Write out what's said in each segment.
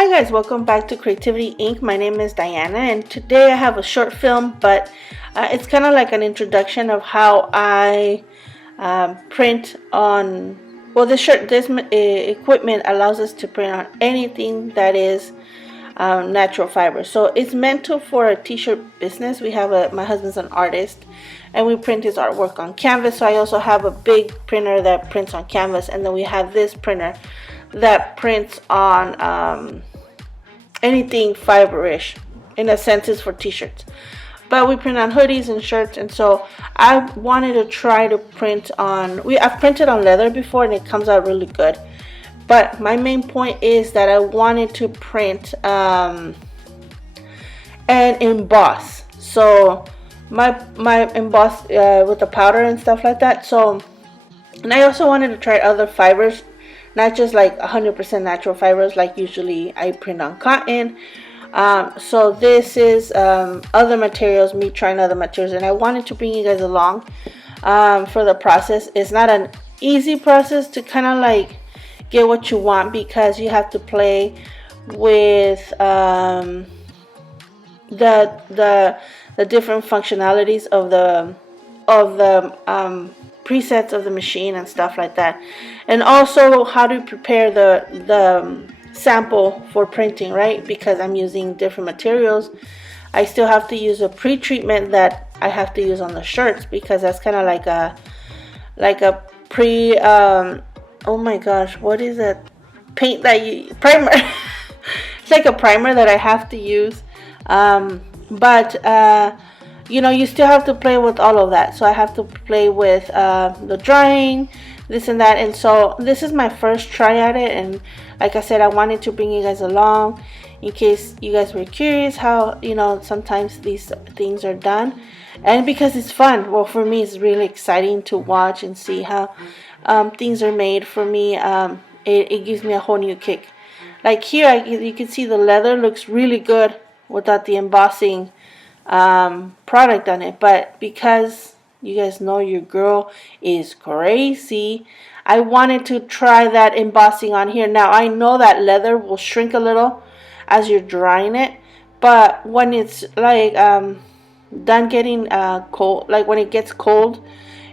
Hi guys, welcome back to Creativity Inc. My name is Diana, and today I have a short film, but it's kind of like an introduction of how I print on. Well, this equipment allows us to print on anything that is natural fiber. So it's meant for a t-shirt business. We have my husband's an artist, and we print his artwork on canvas. So I also have a big printer that prints on canvas, and then we have this printer that prints on anything fiberish. In a sense, it's for t-shirts, but we print on hoodies and shirts. And so I wanted to try to print on. I've printed on leather before, and it comes out really good. But my main point is that I wanted to print and emboss. So my emboss with the powder and stuff like that. So, and I also wanted to try other fibers, not just like 100% natural fibers like usually I print on cotton. So this is other materials, me trying other materials, and I wanted to bring you guys along for the process. It's not an easy process to kind of like get what you want, because you have to play with the different functionalities of the presets of the machine and stuff like that, and also how to prepare the sample for printing, right? Because I'm using different materials. I still have to use a pre-treatment that I have to use on the shirts, because that's kind of like a pre oh my gosh, what is that paint that you primer? It's like a primer that I have to use, but you know, you still have to play with all of that. So I have to play with the drying, this and that. And so this is my first try at it, and like I said, I wanted to bring you guys along in case you guys were curious how, you know, sometimes these things are done, and because it's fun. Well, for me, it's really exciting to watch and see how things are made. For me, it gives me a whole new kick. Like here, you can see the leather looks really good without the embossing product on it, but because you guys know your girl is crazy, I wanted to try that embossing on here. Now I know that leather will shrink a little as you're drying it, but when it's like done getting cold, like when it gets cold,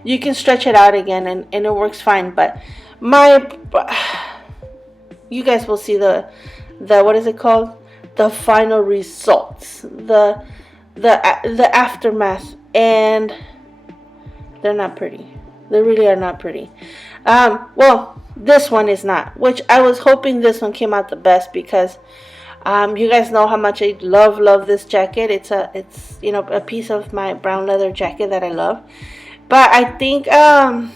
you can stretch it out again, and it works fine. But you guys will see the what is it called, the final results, the aftermath, and they're not pretty. They really are not pretty. Well, this one is not, which I was hoping this one came out the best, because you guys know how much I love this jacket. It's you know, a piece of my brown leather jacket that I love. But I think I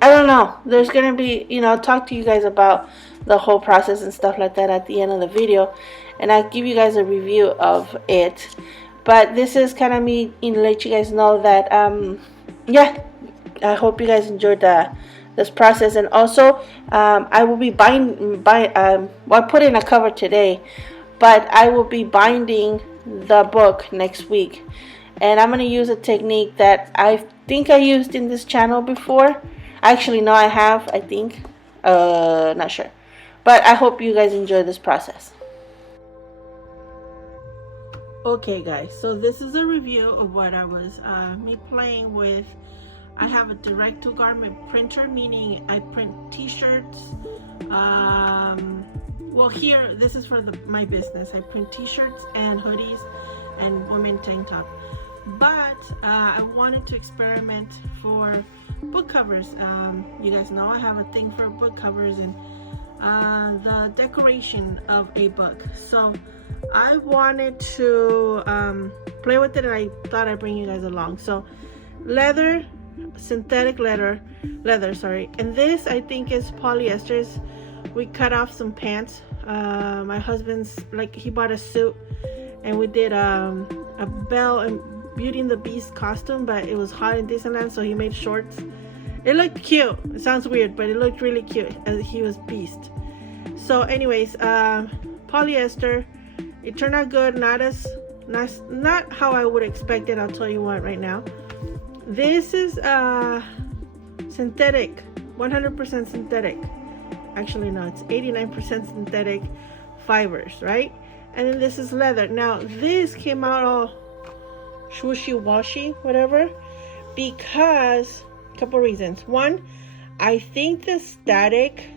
don't know, there's gonna be, you know, I'll talk to you guys about the whole process and stuff like that at the end of the video, and I'll give you guys a review of it. But this is kind of me, you know, let you guys know that yeah, I hope you guys enjoyed this process. And also I will be well, I put in a cover today, but I will be binding the book next week, and I'm going to use a technique that I think I used in this channel before. Actually, no, I have, I think, not sure, but I hope you guys enjoy this process. Okay guys, so this is a review of what I was me playing with. I have a direct to garment printer, meaning I print t-shirts. Well, here, this is for my business. I print t-shirts and hoodies and women tank top. But I wanted to experiment for book covers. You guys know I have a thing for book covers and the decoration of a book. So I wanted to play with it, and I thought I'd bring you guys along. So leather, synthetic leather, sorry, and this I think is polyesters. We cut off some pants. My husband's, like, he bought a suit, and we did a Belle and Beauty and the Beast costume, but it was hot in Disneyland, so he made shorts. It looked cute. It sounds weird, but it looked really cute as he was Beast. So anyways, polyester. It turned out good. Not how I would expect it. I'll tell you what right now. This is synthetic, 100% synthetic. Actually, no, it's 89% synthetic fibers, right? And then this is leather. Now this came out all swooshy washy, whatever, because a couple reasons. One, I think the static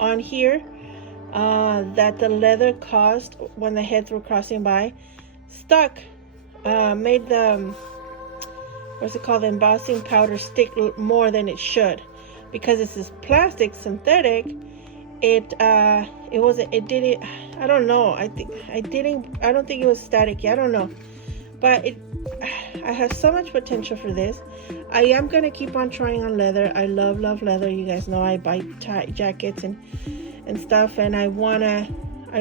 on here that the leather caused when the heads were crossing by stuck, made the what's it called, the embossing powder stick more than it should. Because this is plastic synthetic, it didn't, I don't know, I don't think it was staticky, I don't know, but I have so much potential for this. I am gonna keep on trying on leather. I love leather. You guys know I buy jackets and stuff, and I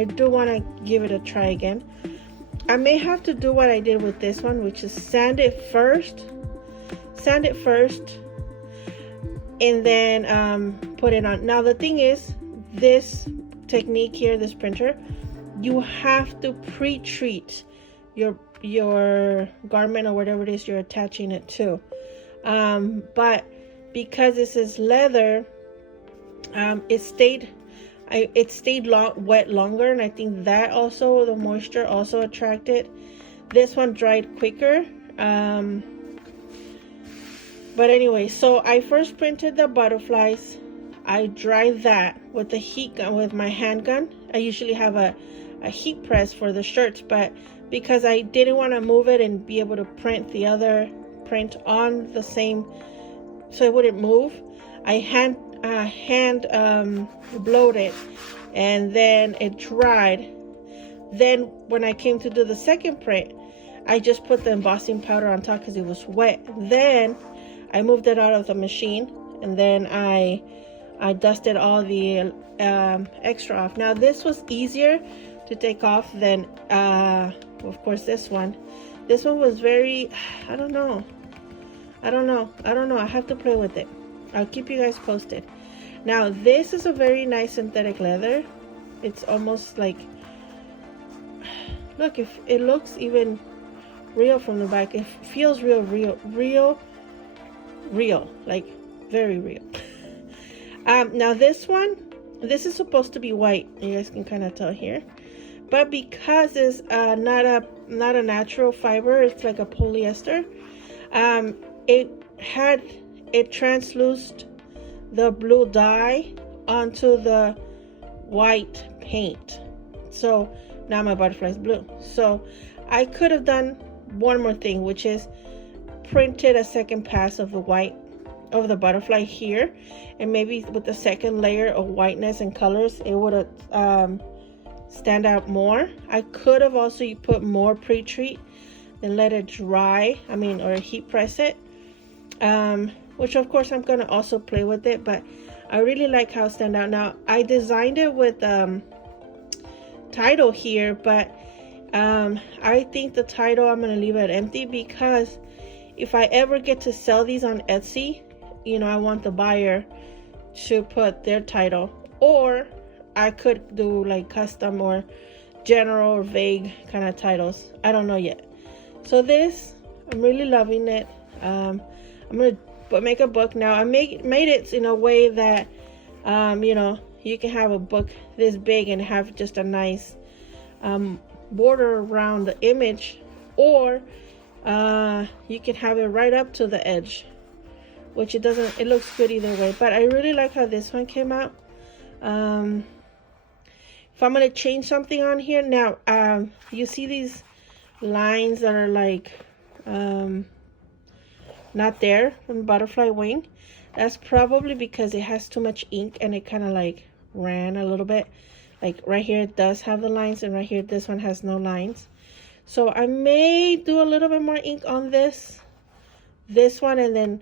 do wanna give it a try again. I may have to do what I did with this one, which is sand it first, and then put it on. Now the thing is, this technique here, this printer, you have to pre-treat your garment or whatever it is you're attaching it to. But because this is leather, it stayed wet longer, and I think that also, the moisture also attracted. This one dried quicker. But anyway, so I first printed the butterflies. I dried that with the heat gun, with my handgun. I usually have a heat press for the shirts, but because I didn't want to move it and be able to print the other print on the same, so it wouldn't move, I hand blowed it, and then it dried. Then when I came to do the second print, I just put the embossing powder on top because it was wet. Then I moved it out of the machine, and then I dusted all the extra off. Now this was easier to take off than of course this one was very, I don't know, I have to play with it. I'll keep you guys posted. Now this is a very nice synthetic leather. It's almost like, look, if it looks even real from the back, it feels real, like very real. Now this is supposed to be white. You guys can kind of tell here, but because it's not a natural fiber, it's like a polyester. It transluced the blue dye onto the white paint. So now my butterfly is blue. So I could have done one more thing, which is printed a second pass of the white of the butterfly here, and maybe with the second layer of whiteness and colors, it would have stand out more. I could have also put more pre-treat, then let it dry, or heat press it, which of course I'm gonna also play with it, but I really like how it stand out. Now I designed it with title here, but I think the title I'm gonna leave it empty, because if I ever get to sell these on Etsy, I want the buyer to put their title, or I could do like custom or general or vague kind of titles. I don't know yet. So this, I'm really loving it. I'm gonna make a book now. I made it in a way that you can have a book this big and have just a nice border around the image, or you can have it right up to the edge, which it looks good either way. But I really like how this one came out. If I'm gonna change something on here now, you see these lines that are like not there from the butterfly wing. That's probably because it has too much ink and it kind of like ran a little bit. Like right here it does have the lines, and right here this one has no lines. So I may do a little bit more ink on this one, and then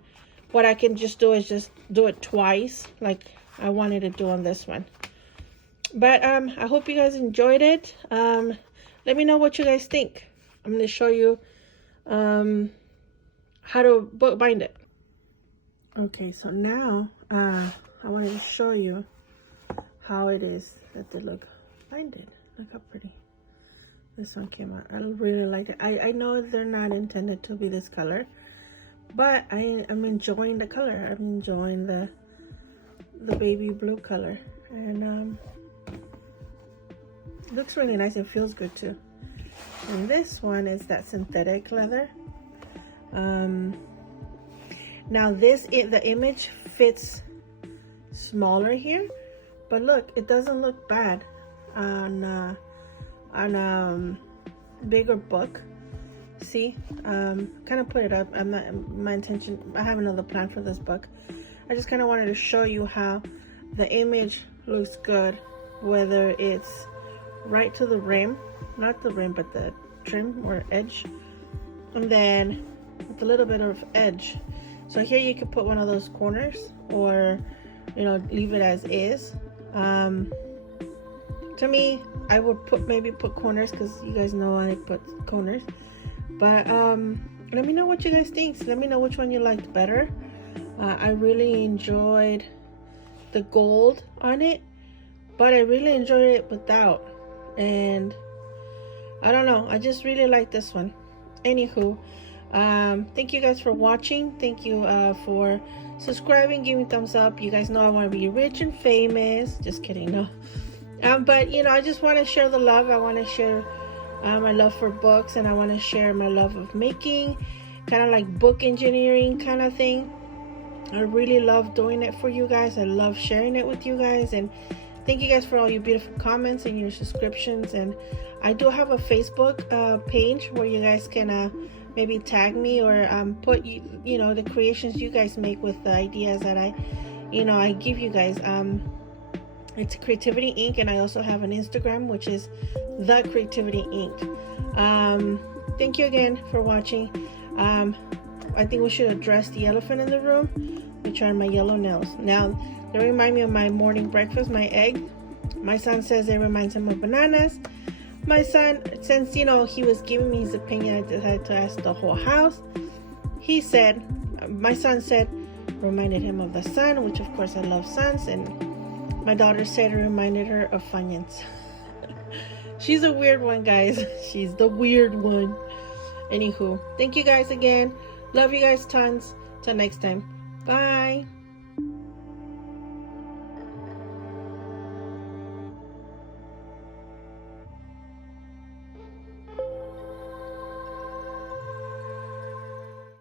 what I can just do is just do it twice like I wanted to do on this one. But I hope you guys enjoyed it. Let me know what you guys think. I'm going to show you how to bind it. Okay, so now I wanted to show you how it is that they look binded. Look how pretty this one came out. I really like it. I know they're not intended to be this color, but I'm enjoying the color. I'm enjoying the baby blue color, and Looks really nice and feels good too. And this one is that synthetic leather. Now the image fits smaller here, but look, it doesn't look bad on bigger book. See, kind of put it up. I'm not my intention. I have another plan for this book. I just kind of wanted to show you how the image looks good, whether it's right to the rim, not the rim, but the trim or edge, and then with a little bit of edge. So here you could put one of those corners, or leave it as is. To me, I would maybe put corners, because you guys know I put corners. But let me know what you guys think. Let me know which one you liked better. I really enjoyed the gold on it, but I really enjoyed it without. And I don't know, I just really like this one. Anywho, thank you guys for watching. Thank you for subscribing, giving thumbs up. You guys know I want to be rich and famous. Just kidding, no. But I just want to share the love. I want to share my love for books, and I want to share my love of making, kind of like book engineering kind of thing. I really love doing it for you guys. I love sharing it with you guys, and thank you guys for all your beautiful comments and your subscriptions. And I do have a Facebook page where you guys can maybe tag me, or put the creations you guys make with the ideas that I give you guys. It's Creativity Inc. and I also have an Instagram, which is The Creativity Inc. Thank you again for watching. I think we should address the elephant in the room, which are my yellow nails. Now, they remind me of my morning breakfast, my egg. My son says it reminds him of bananas. My son, since he was giving me his opinion, I decided to ask the whole house. My son said reminded him of the sun, which of course I love suns, and my daughter said it reminded her of Funyuns. She's a weird one, guys. She's the weird one. Anywho, thank you guys again. Love you guys tons. Till next time. Bye.